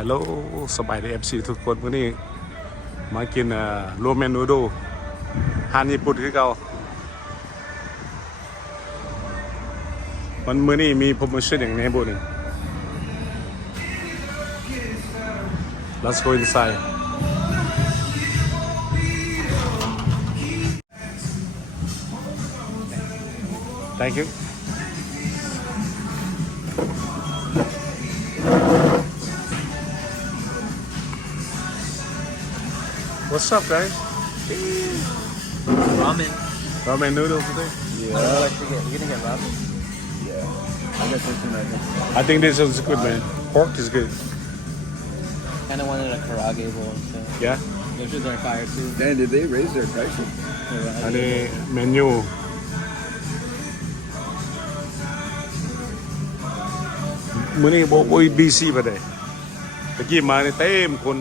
ฮัลโหลสบายดี FC ทุกคนวันนี้มากินโรเมนนูโดอาหารญี่ปุ่นคือเก่ามื้อนี้มีโปรโมชั่นอย่างแน่บ่นี่ Let's go inside Thank you What's up, guys? Ramen. Ramen noodles today? Yeah. You're gonna get ramen? Yeah. I got something right here. I think this is good, man. Pork is good. Kinda wanted a karage bowl, so. Yeah? Those shits are fire too. Dan, did they raise their prices? อันนี้เมนูมื้อนี้บ่บีซีบ่ได้ตะกี้มานี่เต็มคน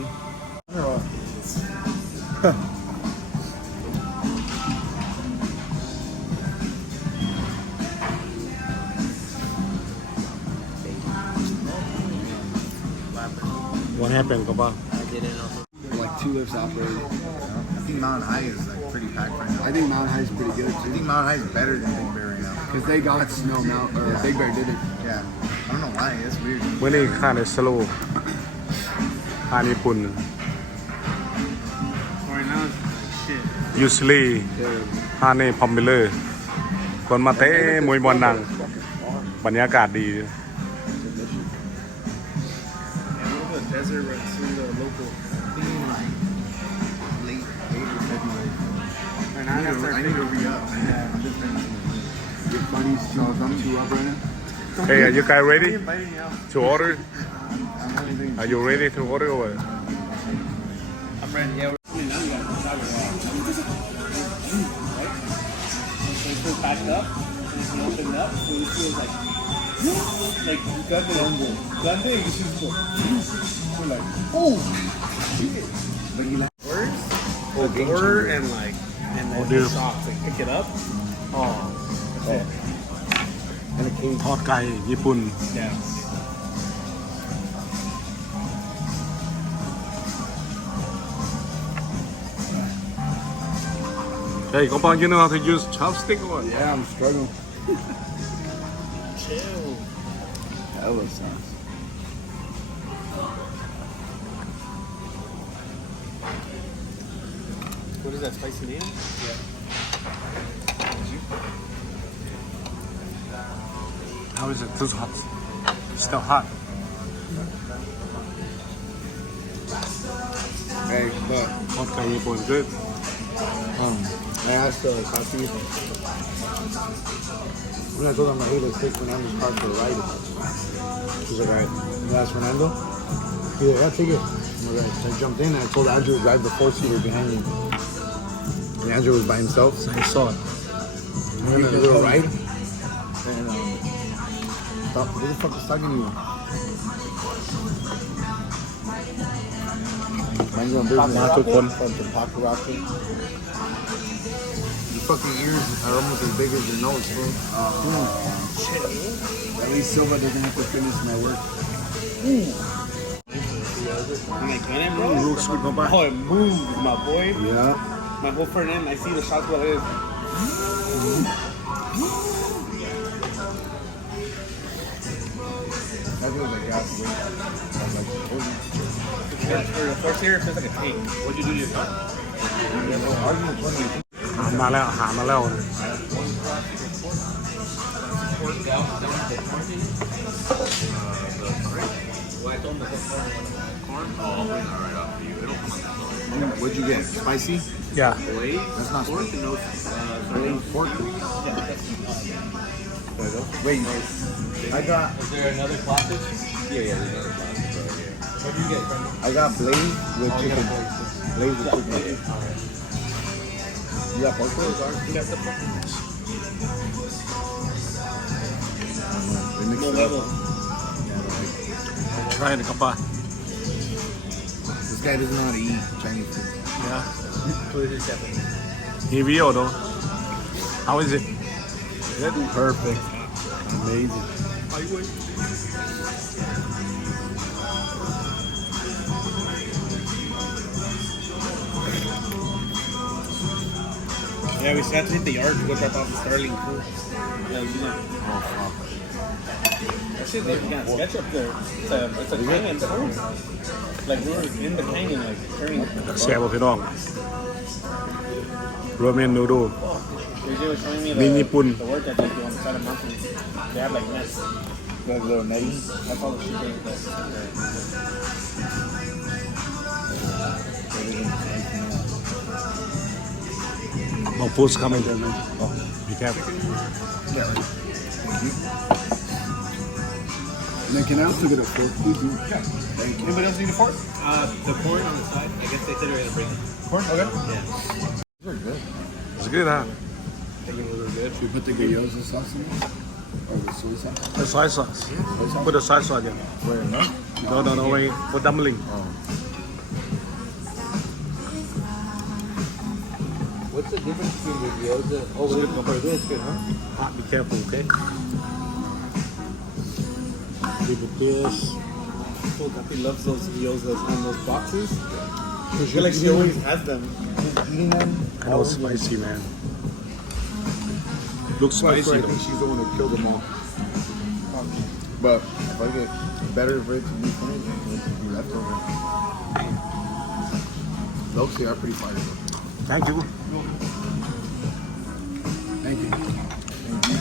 What happened, Papa? I didn't know. Like two lifts operated. I think Mountain High is like pretty packed right now. I think Mount High is pretty good I think Mountain High is better than Big Bear right now. because they got snow mount or Big Bear did it. Yeah. I don't know why. It's weird. มื้อนี้ค่าในสโลว์อาหารญี่ปุ่น Right now, shit. usually อาหารในพอมเบลเลอร์คนมาเต้มวยบอลนังบรรยากาศดี The desert right to the local. Late February. And I need to re-up. I'm just been Your buddies two up right now. Hey, are you guys ready Inviting me out. to order? I'm only doing Are you ready to order or what? I'm ready. Yeah. It's packed up. It's opened up. So it feels like Gundam. You should go. We're like, oh. But you like Words. oh, The door and like and then dude. the socks. Like pick it up. Oh. That's it. and a cage. ทอดไก่ญี่ปุ่น Yeah. Hey, Papa, you know how to use chopstick or what? Yeah, I'm struggling. Chill. That was nice. What is that, spicy nail? How is it? Too hot. Still hot. Hey, but ทอดไก่ญี่ปุ่น good. I asked Kasi when I told him I hate to take Fernando's car for a ride. She's like, alright, you ask Fernando? He's like, yeah, take it. I'm like, so I jumped in and I told Andrew to drive the four-seater behind me. And Andrew was by himself. I saw it. And then a little ride. And thought, who the fuck is talking to you? Mind your own business. Not too cold. Fucking paparazzi. Your fucking ears are almost as big as your nose, bro. At least Silva doesn't have to finish my work. I'm like, man, bro. Looks good, Papa. Oh, it moved, my boy. Yeah. My whole front end, I see the shots go like this. That feels like gas. For the first year, it feels like a cake. What'd you do to your car? อาหารมาแล้วอาหารมาแล้ว What'd you get? Spicy? Yeah. That's not spicy. Pork. Wait, I got. Is there another classic? Yeah, there's another classic right here. What do you get, Brendan? I got blaze with chicken. Blaze with chicken. You got pork rolls? You got the fucking They mix it up. level. Try it, Papa. This guy doesn't know how to eat Chinese food. Yeah. What is it, Heavy or though? How is it? Good. Perfect. Amazing. Yeah, we had to hit the yard to go drop off the Starling too. Yeah, you know. Oh, fuck. That shit, like, you can't sketch up there. It's a canyon too. Like, we were in the canyon, like, turning. แซ่บบ่พี่น้องราเมนนูโด They were showing me Mini pun. the work that they do on the side of mountains. They have, like, nets. They have little netting. That's all the shit they do. More food's coming there, man. Oh, be careful. Yeah. Thank you. And then can I also get a fork, please? Yeah. Thank you. Anybody else need a fork? The corn on the side. I guess they said they were gonna bring it. Corn? Okay. Yeah. These are good. It's good, huh? Thinking those are good. Should we put the gyoza sauce in there? Or the soy sauce? The soy sauce. Soy sauce? Put the soy sauce in. Where, no? No, wait. For dumpling. Oh. What's the difference between the gyoza? Oh, this good, huh? Hot, be careful, okay? Leave it this. Oh, Kapi loves those gyozas in those boxes. I She's feel like she always has them. eating them. I know it's spicy, man. Looks Spicy. spicy I though. think she's the one who killed them all. But if I get better for it to be finished, it to be left over. Those two are pretty fire though. Thank you. Thank you. Thank you.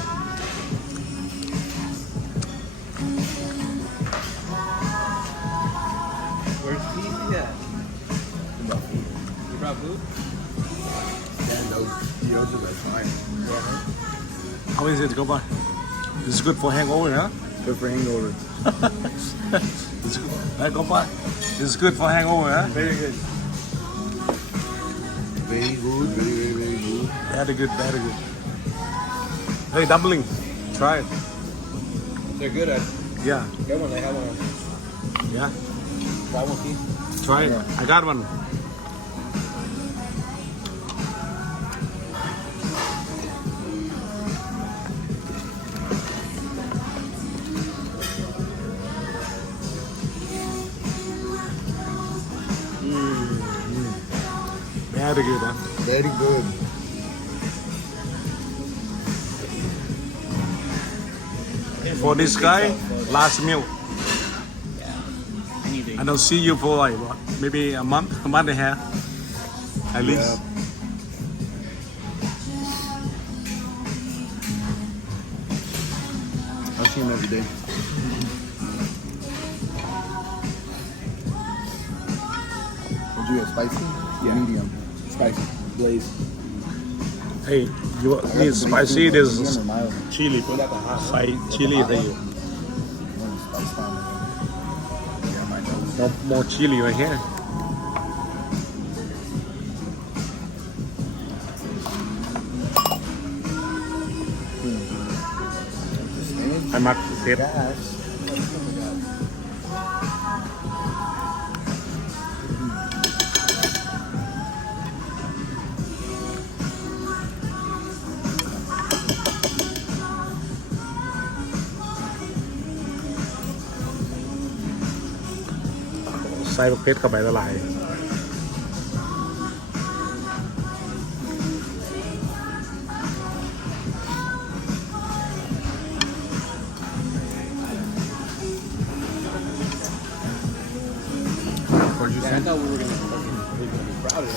Where's Steve at? You brought food? And those gyozas are fine. How is it? Go by. This is good for hangover, huh? Good for hangover. It's good. Hey, go by. This is good for hangover, huh? Very good. Very good. Very, very, very good. Very good, very good. Hey, dumpling. Try it. They're good at Yeah, get one. They have one. yeah. Try one, Steve. Try it. I got one. Very good, huh? Very good. For this guy, last meal. Anything. I don't see you for like what? Maybe a month and a half, at least. I'll see him every day. Would you get spicy? Yeah. Medium. Spicy. Blaze. Hey, you need spicy? There's Medium or mild? chili. Spicy chili there. You want spice down there? Yeah, my nose. More chili right here. I mark it. Yes. Xay bọc phếtเข้าไปละลาย What'd you Yeah, I say? thought we were gonna be crowded.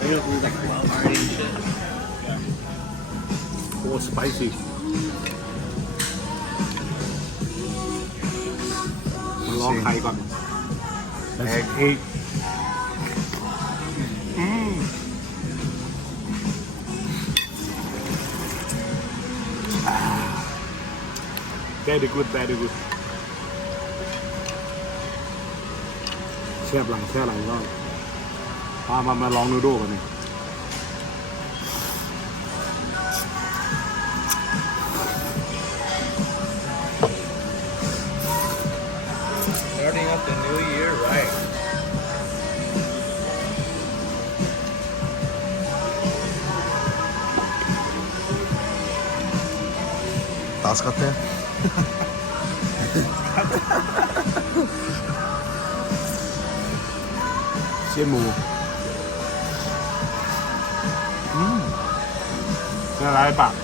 I know it was like wild party and shit. โอ้ spicy มาลองไข่ก่อน egg very good very good แช่บหลังก็มาลองนูโดกันนี่ Starting up the new year, right? Task cut there. Chiên mù ละลายปาก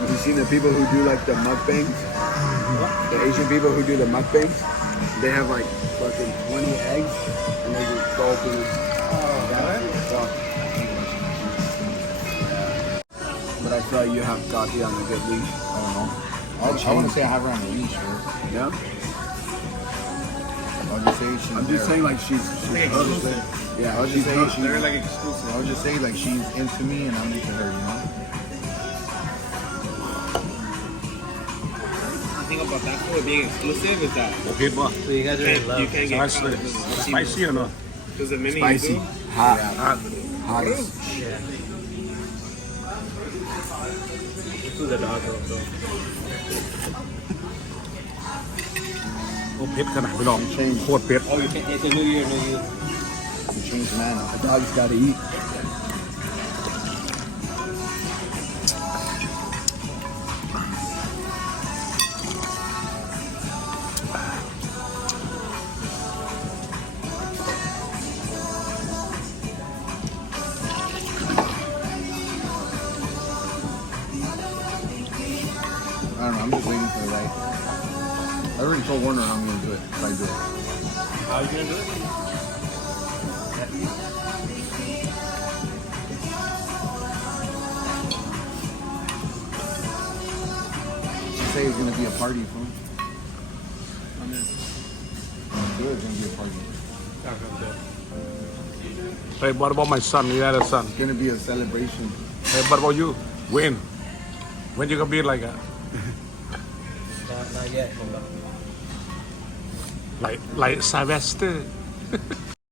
Have you seen the people who do like the mukbangs? The Asian people who do the mukbangs? They have like fucking 20 eggs and they just go through. Stuff. But I feel like you have coffee on a good leash. I don't know. I want to say I have her on the leash, right? Yeah? I'll just say she's I'm just saying like she's exclusive. Yeah, I'll just say They're she's like exclusive. I'll just say like she's into me and I'm into her, you know? The thing about that food being exclusive is that โอเคป่ะ So you guys are in love. you can't get Spicy. Spicy or not? Because the minute spicy. you do, Hot. Hot. Hottest. Yeah. This is the dog also. โอ้เผ็ดขนาดพี่น้องโคตรเผ็ด oh, you can't. It's a new year, new you. You change man. A dog's gotta eat. I don't know, I'm just waiting for the right. I already told Warner I'm gonna do it if I do it. How are you gonna do it? She said it's gonna be a party, fool. On this. I'm sure it's gonna be a party. Hey, what about my son? You had a son. It's gonna be a celebration. Hey, what about you? When? When you gonna be like that? Not yet. Like Sylvester?